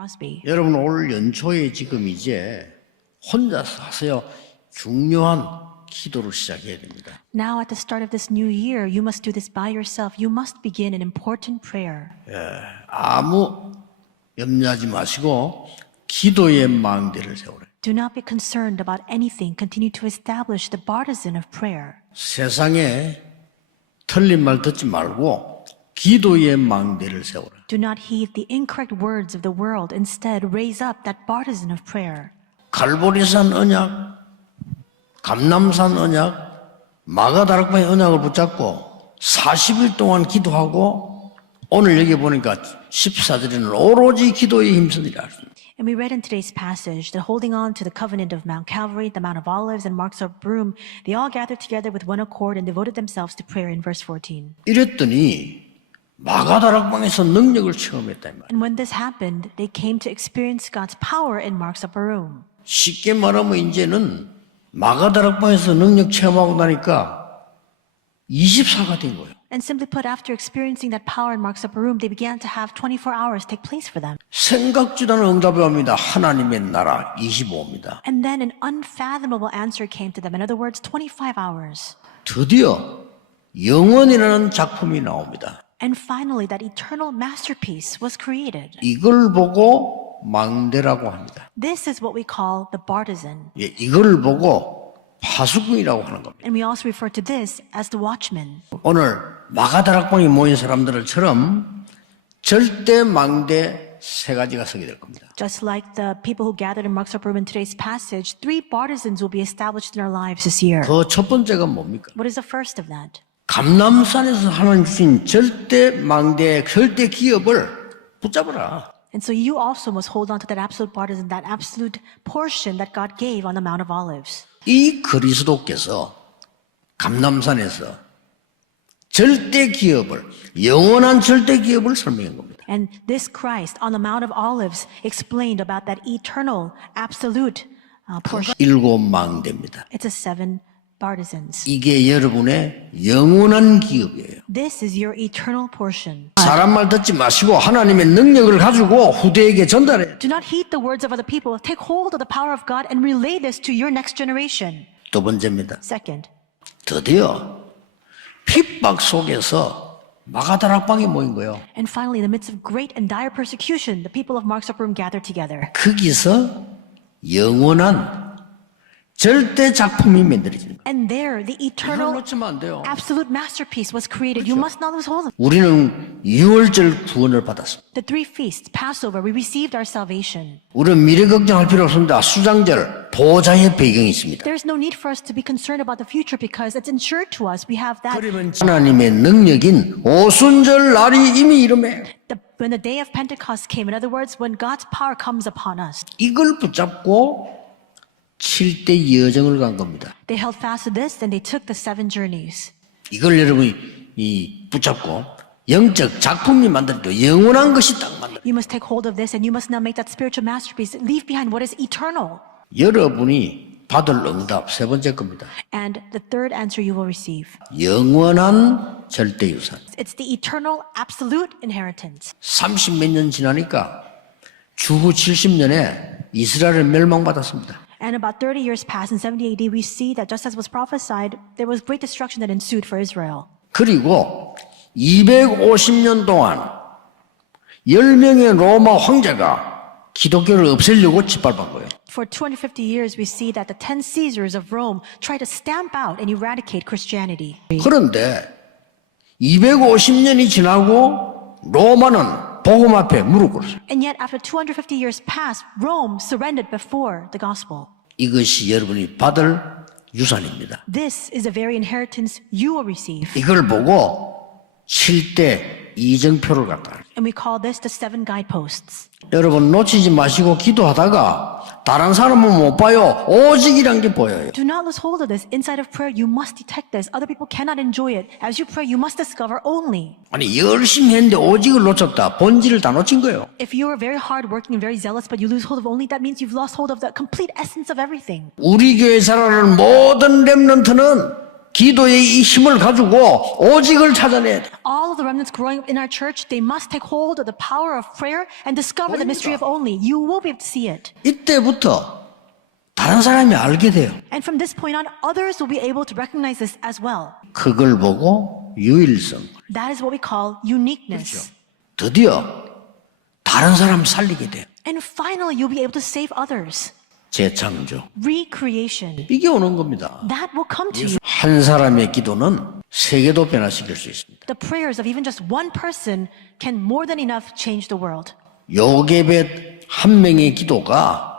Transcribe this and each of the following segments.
Crosby. 여러분 올 연초에 지금 이제 혼자서 하세요. 중요한 기도를 시작해야 됩니다. Now at the start of this new year, you must do this by yourself. You must begin an important prayer. 아무 염려하지 마시고 기도의 망대를 세우래. Do not be concerned about anything. Continue to establish the partisan of prayer. 세상에 틀린 말 듣지 말고 기도의 망대를 세우라. Do not heed the incorrect words of the world. Instead, raise up that partisan of prayer. 갈보리산 언약, 감람산 언약, 마가다락방의 언약을 붙잡고 40일 동안 기도하고 오늘 여기 보니까 14절에는 오로지 기도에 힘쓰니라. And we read in today's passage that holding on to the covenant of Mount Calvary, the Mount of Olives, and Marks of Broom, they all gathered together with one accord and devoted themselves to prayer in verse 14. 이랬더니 마가다락방에서 능력을 체험했다 이 말이야. And when this happened, they came to experience God's power in Marks of Broom. 쉽게 말하면 이제는 마가다락방에서 능력 체험하고 나니까 24가 된 거예요. And simply put, after experiencing that power in Marks of Broom, they began to have 24 hours take place for them. 생각지도 않은 응답이 옵니다. 하나님의 나라 25입니다. And then an unfathomable answer came to them. In other words, 25 hours. 드디어 영원이라는 작품이 나옵니다. And finally, that eternal masterpiece was created. 이걸 보고 망대라고 합니다. This is what we call the partisan. 예, 이걸 보고 파수꾼이라고 하는 겁니다. And we also refer to this as the watchman. 오늘 마가다락방에 모인 사람들처럼 절대 망대 세 가지가 서게 될 겁니다. Just like the people who gathered in Marks of Broom in today's passage, 3 partisans will be established in our lives this year. 그 첫 번째가 뭡니까? What is the first of that? 감람산에서 하나님 주신 절대 망대, 절대 기업을 붙잡으라. And so you also must hold on to that absolute partisan, that absolute portion that God gave on the Mount of Olives. 이 그리스도께서 감람산에서 절대 기업을, 영원한 절대 기업을 설명한 겁니다. And this Christ on the Mount of Olives explained about that eternal, absolute portion. 7망대입니다. It's a 7 partisans. 이게 여러분의 영원한 기업이에요. This is your eternal portion. 사람 말 듣지 마시고 하나님의 능력을 가지고 후대에게 전달해요. Do not heed the words of other people. Take hold of the power of God and relay this to your next generation. 두 번째입니다. Second, 드디어 핍박 속에서 마가다락방에 모인 거예요. and finally, in the midst of great and dire persecution, the people of Marks of Broom gathered together. 거기서 영원한 절대 작품이 만들어지는 거예요. And there, the 이걸 eternal, 놓치면 안 돼요. absolute masterpiece was created. You must not lose hold of it. 우리는 유월절 구원을 받았습니다. The 3 feasts, Passover, we received our salvation. 우리는 미래 걱정할 필요 없습니다. 수장절 보좌의 배경이 있습니다. There's no need for us to be concerned about the future because it's ensured to us. We have that. 그러면 하나님의 능력인 오순절 날이 이미 이름에 When the day of Pentecost came, in other words, when God's power comes upon us, 이걸 붙잡고 7대 여정을 간 겁니다. they held fast to this and they took the 7 journeys. 이걸 여러분이 붙잡고 영적 작품이 만들어도 영원한 것이 딱 만들어. You must take hold of this and you must now make that spiritual masterpiece. Leave behind what is eternal. 여러분이 받을 응답 세 번째 겁니다. And the third answer you will receive. 영원한 절대 유산. It's the eternal, absolute inheritance. 30몇 년 지나니까 주후 70년에 이스라엘을 멸망받았습니다. And about 30 years passed in 70 AD, we see that just as was prophesied, there was great destruction that ensued for Israel. 그리고 250년 동안 10명의 로마 황제가 기독교를 없애려고 짓밟은 거예요. For 250 years, we see that the 10 Caesars of Rome tried to stamp out and eradicate Christianity. 그런데 250년이 지나고 로마는 복음 앞에 무릎 꿇었어요. And yet, after 250 years passed, Rome surrendered before the gospel. 이것이 여러분이 받을 유산입니다. This is the very inheritance you will receive. 이걸 보고 7대 이정표를 갖다. And we call this the 7 guideposts. 여러분 놓치지 마시고 기도하다가 다른 사람은 못 봐요. 오직이란 게 보여요. Do not lose hold of this. Inside of prayer, you must detect this. Other people cannot enjoy it. As you pray, you must discover only. 아니 열심히 했는데 오직을 놓쳤다. 본질을 다 놓친 거예요. If you are very hardworking and very zealous, but you lose hold of only, that means you've lost hold of the complete essence of everything. 우리 교회 살아가는 모든 렘넌트는 기도의 이 힘을 가지고 오직을 찾아내야 돼. All of the remnants growing up in our church, they must take hold of the power of prayer and discover the mystery of only. You will be able to see it. 이때부터 다른 사람이 알게 돼요. And from this point on, others will be able to recognize this as well. 그걸 보고 유일성. That is what we call uniqueness. 드디어 다른 사람 살리게 돼요. And finally, you'll be able to save others. 재창조. Recreation. 이게 오는 겁니다. That will come to you. 한 사람의 기도는 세계도 변화시킬 수 있습니다. The prayers of even just one person can more than enough change the world. 요게벳 한 명의 기도가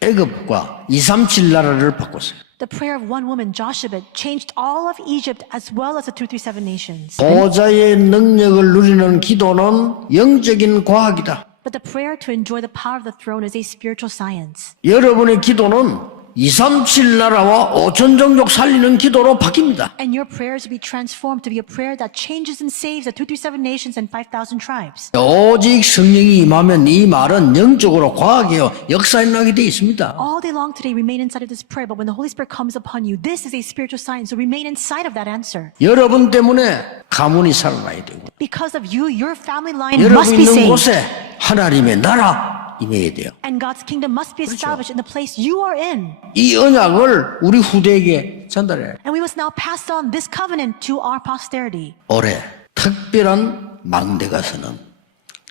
애굽과 237 나라를 바꿨어요. The prayer of one woman, Jochebed, changed all of Egypt as well as the 237 nations. 보좌의 능력을 누리는 기도는 영적인 과학이다. But the prayer to enjoy the power of the throne is a spiritual science. 여러분의 기도는 237 나라와 5천 종족 살리는 기도로 바뀝니다. And your prayers will be transformed to be a prayer that changes and saves the 237 nations and 5,000 tribes. 오직 성령이 임하면 이 말은 영적으로 과학이요 역사에 나게 돼 있습니다. All day long today, remain inside of this prayer, but when the Holy Spirit comes upon you, this is a spiritual science, so remain inside of that answer. 여러분 때문에 가문이 살아나야 되고 Because of you, your family line 여러분 must be 있는 saved. 곳에 하나님의 나라 임해야 돼요. And God's kingdom must be established in the place you are in. 이 언약을 우리 후대에게 전달해요. And we must now pass on this covenant to our posterity. 올해 특별한 망대가 서는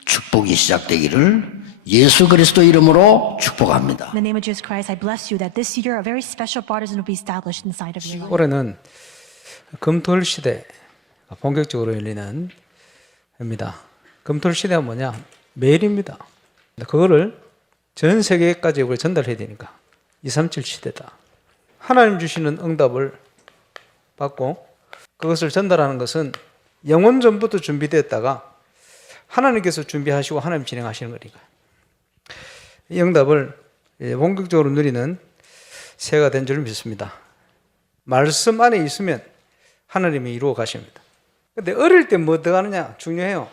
축복이 시작되기를 예수 그리스도 이름으로 축복합니다. In the name of Jesus Christ, I bless you that this year a very special partisan will be established inside of your life. 올해는 금토일 시대가 본격적으로 열리는 해입니다. 금토일 시대가 뭐냐? 매일입니다. 그거를 전 세계까지 우리 전달해야 되니까 237 시대다. 하나님 주시는 응답을 받고 그것을 전달하는 것은 영원 전부터 준비되었다가 하나님께서 준비하시고 하나님 진행하시는 거니까 이 응답을 본격적으로 누리는 새해가 된 줄 믿습니다. 말씀 안에 있으면 하나님이 이루어 가십니다. 근데 어릴 때 뭐 들어가느냐 중요해요.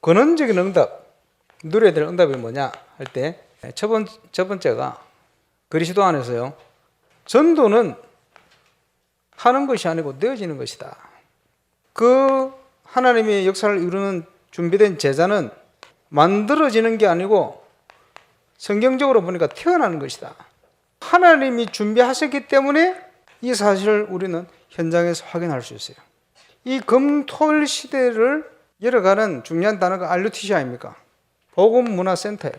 근원적인 응답, 누려야 될 응답이 뭐냐 할 때 첫 번째가 그리스도 안에서요. 전도는 하는 것이 아니고 되어지는 것이다. 그 하나님의 역사를 이루는 준비된 제자는 만들어지는 게 아니고 성경적으로 보니까 태어나는 것이다. 하나님이 준비하셨기 때문에 이 사실을 우리는 현장에서 확인할 수 있어요. 이 금토일 시대를 열어가는 중요한 단어가 RUTC 아닙니까? 복음문화센터예요.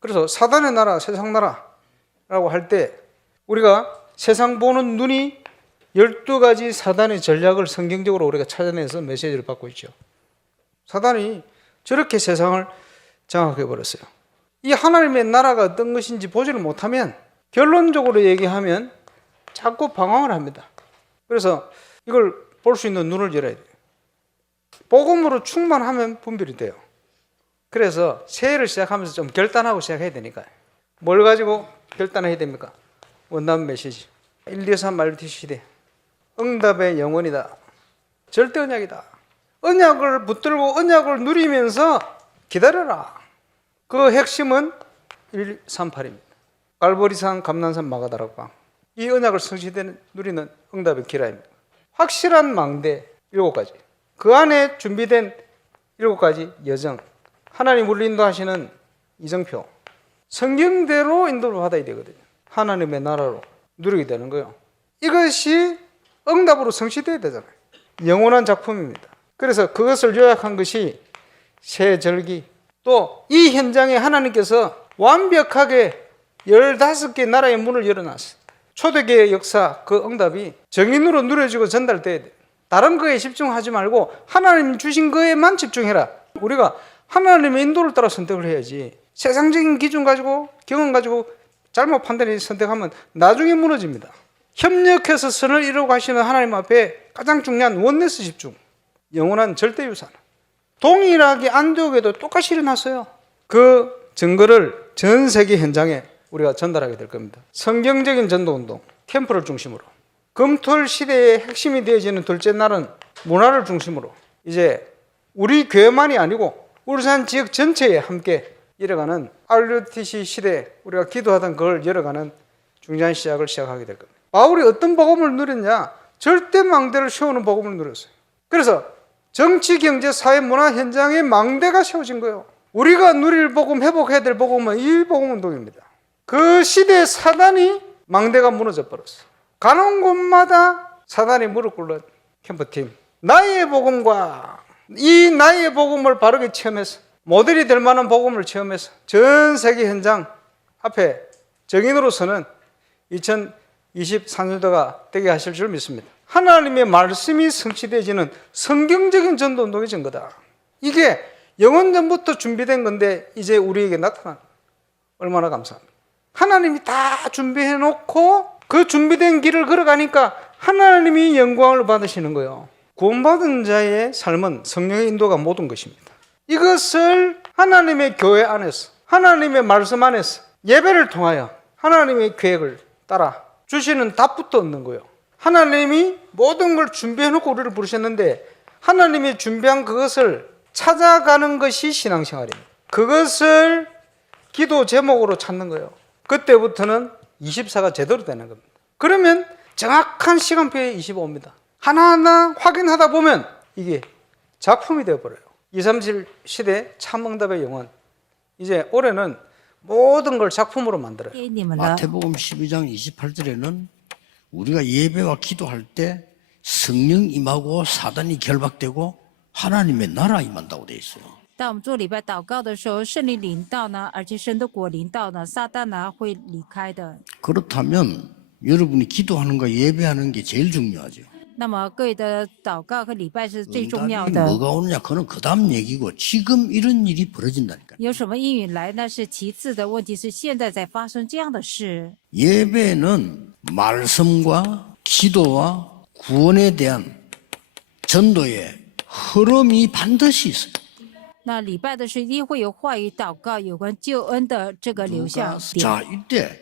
그래서 사단의 나라, 세상 나라라고 할 때 우리가 세상 보는 눈이 12가지 사단의 전략을 성경적으로 우리가 찾아내서 메시지를 받고 있죠. 사단이 저렇게 세상을 장악해버렸어요. 이 하나님의 나라가 어떤 것인지 보지를 못하면 결론적으로 얘기하면 자꾸 방황을 합니다. 그래서 이걸 볼 수 있는 눈을 열어야 돼요. 복음으로 충만하면 분별이 돼요. 그래서 새해를 시작하면서 좀 결단하고 시작해야 되니까요. 뭘 가지고 결단해야 됩니까? 원단 메시지. 1, 2, 3 RUTC 시대. 응답의 영혼이다. 절대 언약이다. 언약을 붙들고 언약을 누리면서 기다려라. 그 핵심은 138입니다. 갈보리산, 감난산, 마가다락방. 이 언약을 성취되는 누리는 응답의 기라입니다. 확실한 망대 7가지. 그 안에 준비된 7가지 여정. 하나님 우리를 인도하시는 이정표. 성경대로 인도를 받아야 되거든요. 하나님의 나라로 누리게 되는 거예요. 이것이 응답으로 성취되어야 되잖아요. 영원한 작품입니다. 그래서 그것을 요약한 것이 새 절기. 또 이 현장에 하나님께서 완벽하게 15개 나라의 문을 열어놨어요. 초대교회의 역사, 그 응답이 정인으로 누려지고 전달돼야 돼요. 다른 거에 집중하지 말고 하나님 주신 거에만 집중해라. 우리가 하나님의 인도를 따라 선택을 해야지 세상적인 기준 가지고 경험 가지고 잘못 판단해서 선택하면 나중에 무너집니다. 협력해서 선을 이루고 가시는 하나님 앞에 가장 중요한 원네스 집중, 영원한 절대유산. 동일하게 안디옥에도 똑같이 일어났어요. 그 증거를 전 세계 현장에 우리가 전달하게 될 겁니다. 성경적인 전도운동, 캠프를 중심으로 금토일 시대의 핵심이 되어지는 둘째 날은 문화를 중심으로 이제 우리 교회만이 아니고 울산 지역 전체에 함께 이뤄가는 RUTC 시대, 우리가 기도하던 그걸 열어가는 중요한 시작을 시작하게 될 겁니다. 바울이 어떤 복음을 누렸냐? 절대 망대를 세우는 복음을 누렸어요. 그래서 정치, 경제, 사회, 문화 현장에 망대가 세워진 거예요. 우리가 누릴 복음, 회복해야 될 복음은 이 복음 운동입니다. 그 시대의 사단이 망대가 무너져 버렸어요. 가는 곳마다 사단이 무릎 꿇는 캠프팀. 나의 복음과 이 나의 복음을 바르게 체험해서 모델이 될 만한 복음을 체험해서 전 세계 현장 앞에 정인으로서는 2023년도가 되게 하실 줄 믿습니다. 하나님의 말씀이 성취되어지는 성경적인 전도운동이 된 거다. 이게 영원전부터 준비된 건데 이제 우리에게 나타나는 얼마나 감사합니다. 하나님이 다 준비해 놓고 그 준비된 길을 걸어가니까 하나님이 영광을 받으시는 거예요. 구원받은 자의 삶은 성령의 인도가 모든 것입니다. 이것을 하나님의 교회 안에서 하나님의 말씀 안에서 예배를 통하여 하나님의 계획을 따라 주시는 답부터 얻는 거예요. 하나님이 모든 걸 준비해 놓고 우리를 부르셨는데 하나님이 준비한 그것을 찾아가는 것이 신앙생활입니다. 그것을 기도 제목으로 찾는 거예요. 그때부터는 24가 제대로 되는 겁니다. 그러면 정확한 시간표에 25입니다. 하나하나 확인하다 보면 이게 작품이 되어버려요. 237 시대 참응답의 영혼. 이제 올해는 모든 걸 작품으로 만들어요. 마태복음 12장 28절에는 우리가 예배와 기도할 때 성령 임하고 사단이 결박되고 하나님의 나라 임한다고 되어 있어요. 当我们做礼拜祷告的时候，圣灵临到呢，而且神的国临到呢，撒旦呢会离开的。 그렇다면 여러분이 기도하는 거 예배하는 게 제일 중요하죠. 那么各位的祷告和礼拜是最重要 응답이 的。 뭐가 오느냐 그건 그 다음 얘기고 지금 이런 일이 벌어진다니까요. 有什么应允来那是其次的，问题是现在在发生这样的事。 예배는 말씀과 기도와 구원에 대한 전도의 흐름이 반드시 있어요. 那礼拜的是一定会有话语祷告有关救恩的这个流向点。 자, 이때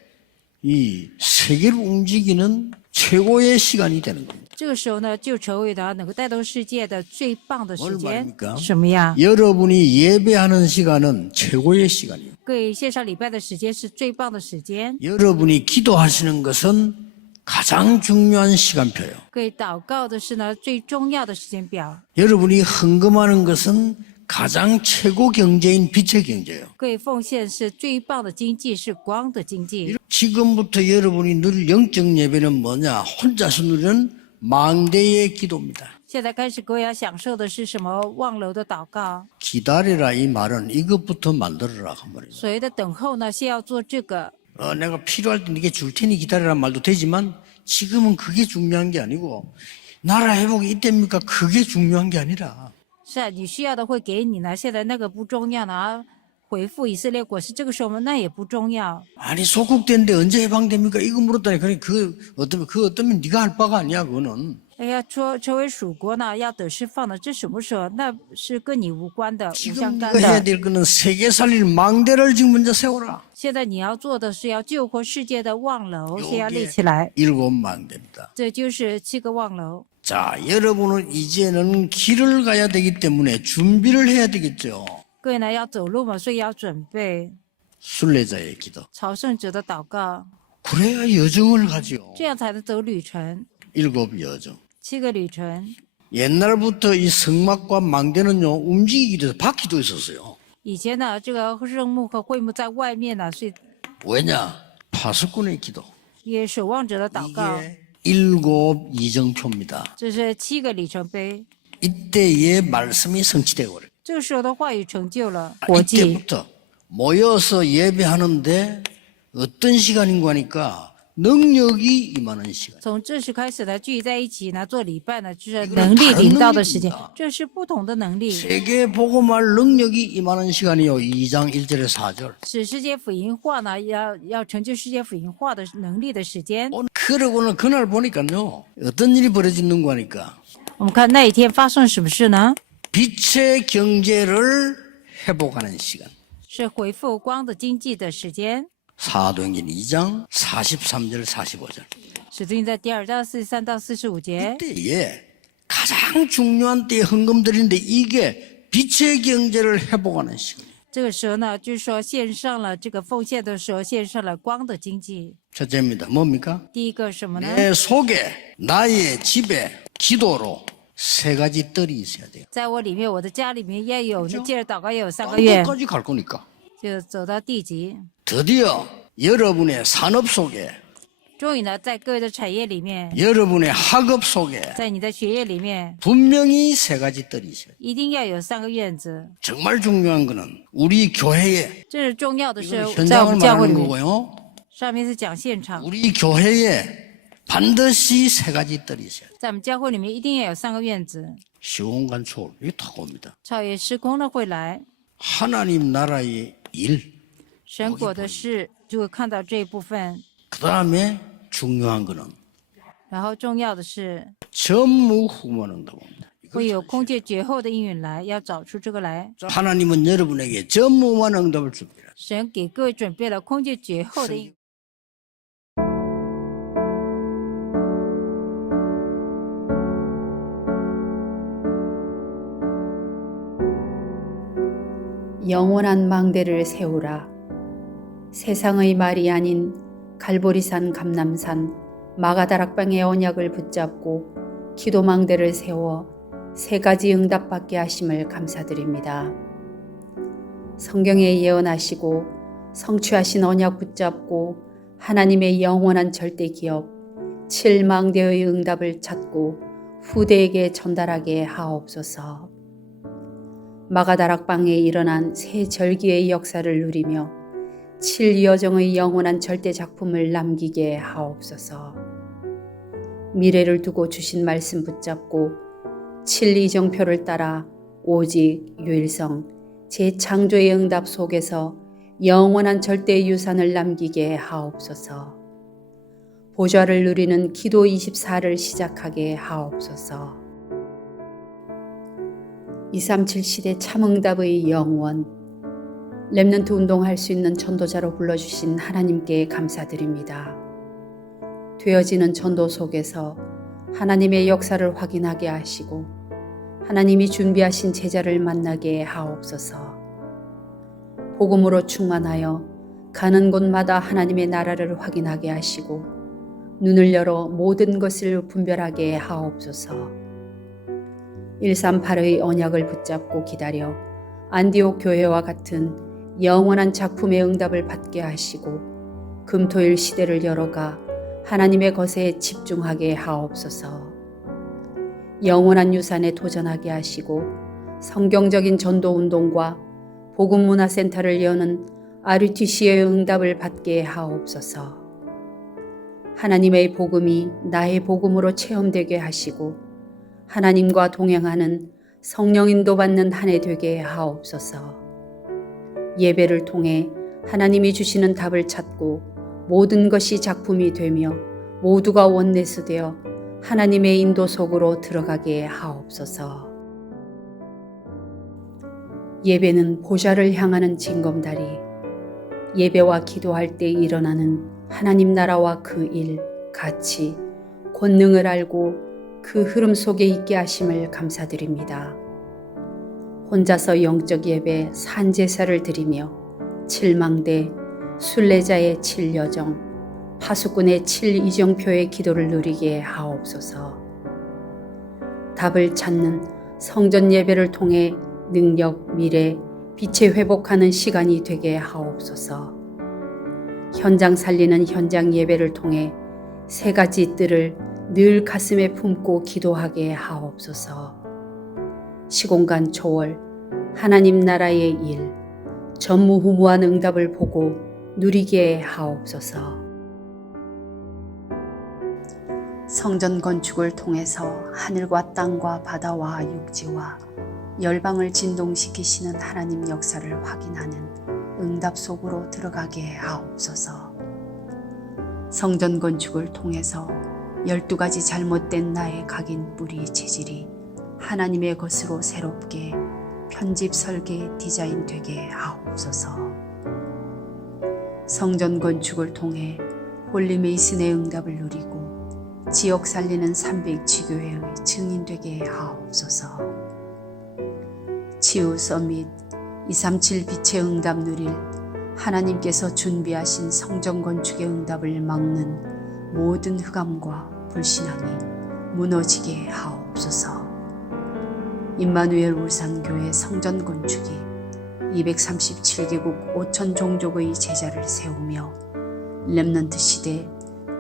이 세계를 움직이는 최고의 시간이 되는 겁니다. 这个时候呢，就成为了能够带动世界的最棒的时 뭘 间 말입니까? 。什么呀？ 여러분이 예배하는 시간은 최고의 시간이에요. 各位线上礼拜的时间是最棒的时间。 여러분이 기도하시는 것은 가장 중요한 시간표예요. 各位祷告的是呢最重要的时间表。 여러분이 헌금하는 것은 가장 최고 경제인 빛의 경제예요. 各位奉献是最棒的经济，是光的经济。 지금부터 여러분이 누릴 영적 예배는 뭐냐? 혼자서 누리는 망대의 기도입니다. 现在开始，各位要享受的是什么？望楼的祷告。 기다리라 이 말은 이것부터 만들어라 한 말이에요. 所谓的等候呢，先要做这个。 내가 필요할 때 네게 줄 테니 기다리란 말도 되지만 지금은 그게 중요한 게 아니고 나라 회복이 이때입니까? 그게 중요한 게 아니라 是啊，你需要的会给你呢。现在那个不重要呢，回复以色列国是这个时候吗？那也不重要。 아니 소국된데 언제 해방됩니까? 이거 물었다니 그 어떠면 네가 할 바가 아니야 그거는. 哎呀，成为属国呢，要得释放的，这什么时候？那是跟你无关的，无相 지금 干 네가 해야 的。 될 거는 세계 살릴 망대를 지금 먼저 세워라. 现在你要做的是要救活世界的望楼，先要立起来。 7 망대입니다. 这就是7个望楼。 자, 여러분은 이제는 길을 가야 되기 때문에 준비를 해야 되겠죠. 各位呢要走路嘛，所以要准备 순례자의 기도. 朝圣者的祷告， 그래야 여정을 가죠. 这样才能走旅程。 7 여정. 7个旅程。 옛날부터 이 성막과 망대는요 움직이기 위해서 바퀴도 있었어요. 以前呢，这个圣幕和会幕在外面呢，所以 왜냐? 파수꾼의 기도. 也守望者的祷告， 이게 7 이정표입니다. 这是7个里程碑。 이때의 말씀이 성취되고 그래요. 这个时候的话语成就了国际。 이때부터 모여서 예배하는데 어떤 시간인가 하니까 능력이 임하는 시간. 从这时开始呢，聚在一起呢，做礼拜呢，就是能力领到的时间，这是不同的能力。 세계 복음할 능력이 임하는 시간이요. 2장 1절에 4절. 使世界福音化呢，要成就世界福音化的能力的时间。 그러고는 그날 보니까요. 어떤 일이 벌어지는가 하니까 我们看那一天发生什么事呢？ 빛의 경제를 회복하는 시간. 是恢复光的经济的时间。 사도행전 2장 43절 45절. 使徒行在第2章43到45节。 이때에 가장 중요한 때에 헌금 드리는데 이게 빛의 경제를 회복하는 시간. 这个时候呢，就是说献上了这个奉献的时候，献上了光的经济。 첫째입니다. 뭡니까? 第一个什么呢？ 내 속에 나의 집에 기도로 세 가지 뜰이 있어야 돼요. 在我里面，我的家里面要有，那接着祷告要有3个月， 땅끝까지 갈 거니까. 就走到地极。 드디어 여러분의 산업 속에 终于呢，在各位的产业里面， 여러분의 학업 속에 在你的学业里面， 분명히 세 가지 뜰이 있어요. 一定要有3个院子。 정말 중요한 거는 우리 교회에 这是重要的是， 이건 在我 현장을 们教会里 말하는 面， 거고요. 上面是讲现场， 우리 교회에 반드시 세 가지 뜰이 있어요. 在我们教会里面一定要有3个院子。 시공간 초월 이게 탁 옵니다. 超越时空的会来， 하나님 나라의 일. 神国的事就会看到这一部分。 그 다음에 중요한 거는 然后重要的是， 전무후무한다고 합니다. 会有空界绝后的应允来，要找出这个来。 하나님은 여러분에게 전무한 응답을 줍니다. 神给各位准备了空界绝后的应允。 영원한 망대를 세우라. 세상의 말이 아닌 갈보리산 감람산 마가다락방의 언약을 붙잡고 기도망대를 세워 세 가지 응답받게 하심을 감사드립니다. 성경에 예언하시고 성취하신 언약 붙잡고 하나님의 영원한 절대 기업 7망대의 응답을 찾고 후대에게 전달하게 하옵소서. 마가다락방에 일어난 새 절기의 역사를 누리며 7여정의 영원한 절대 작품을 남기게 하옵소서. 미래를 두고 주신 말씀 붙잡고 7이정표를 따라 오직 유일성 재창조의 응답 속에서 영원한 절대 유산을 남기게 하옵소서. 보좌를 누리는 기도 24를 시작하게 하옵소서. 237 시대 참응답의 영원, 렘넌트 운동할 수 있는 전도자로 불러주신 하나님께 감사드립니다. 되어지는 전도 속에서 하나님의 역사를 확인하게 하시고 하나님이 준비하신 제자를 만나게 하옵소서. 복음으로 충만하여 가는 곳마다 하나님의 나라를 확인하게 하시고 눈을 열어 모든 것을 분별하게 하옵소서. 138의 언약을 붙잡고 기다려 안디옥 교회와 같은 영원한 작품의 응답을 받게 하시고 금토일 시대를 열어가 하나님의 것에 집중하게 하옵소서. 영원한 유산에 도전하게 하시고 성경적인 전도운동과 복음문화센터를 여는 RUTC의 응답을 받게 하옵소서. 하나님의 복음이 나의 복음으로 체험되게 하시고 하나님과 동행하는 성령 인도받는 한 해 되게 하옵소서. 예배를 통해 하나님이 주시는 답을 찾고 모든 것이 작품이 되며 모두가 원내수되어 하나님의 인도 속으로 들어가게 하옵소서. 예배는 보좌를 향하는 징검다리, 예배와 기도할 때 일어나는 하나님 나라와 그 일, 가치, 권능을 알고 그 흐름 속에 있게 하심을 감사드립니다. 혼자서 영적 예배 산제사를 드리며 7망대, 순례자의 7여정, 파수꾼의 7이정표의 기도를 누리게 하옵소서. 답을 찾는 성전 예배를 통해 능력, 미래, 빛에 회복하는 시간이 되게 하옵소서. 현장 살리는 현장 예배를 통해 세 가지 뜰을 늘 가슴에 품고 기도하게 하옵소서. 시공간 초월, 하나님 나라의 일, 전무후무한 응답을 보고 누리게 하옵소서. 성전 건축을 통해서 하늘과 땅과 바다와 육지와 열방을 진동시키시는 하나님 역사를 확인하는 응답 속으로 들어가게 하옵소서. 성전 건축을 통해서 12가지 잘못된 나의 각인 뿌리 체질이 하나님의 것으로 새롭게 편집 설계 디자인 되게 하옵소서. 성전 건축을 통해 홀리메이슨의 응답을 누리고 지역 살리는 300지교회의 증인 되게 하옵소서. 치유 서밋, 237 빛의 응답 누릴 하나님께서 준비하신 성전 건축의 응답을 막는 모든 흑암과 불신앙이 무너지게 하옵소서. 임마누엘 울산교회 성전 건축이 237개국 5천 종족의 제자를 세우며 렘넌트 시대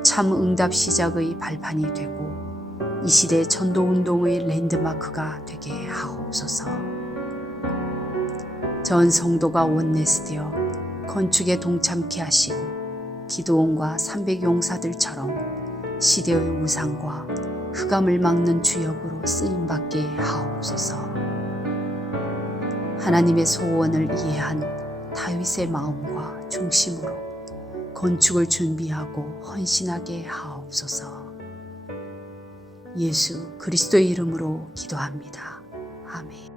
참 응답 시작의 발판이 되고 이 시대 전도운동의 랜드마크가 되게 하옵소서. 전 성도가 원내스되어 건축에 동참케 하시고 기도원과 300용사들처럼 시대의 우상과 흑암을 막는 주역으로 쓰임받게 하옵소서. 하나님의 소원을 이해한 다윗의 마음과 중심으로 건축을 준비하고 헌신하게 하옵소서. 예수 그리스도의 이름으로 기도합니다. 아멘.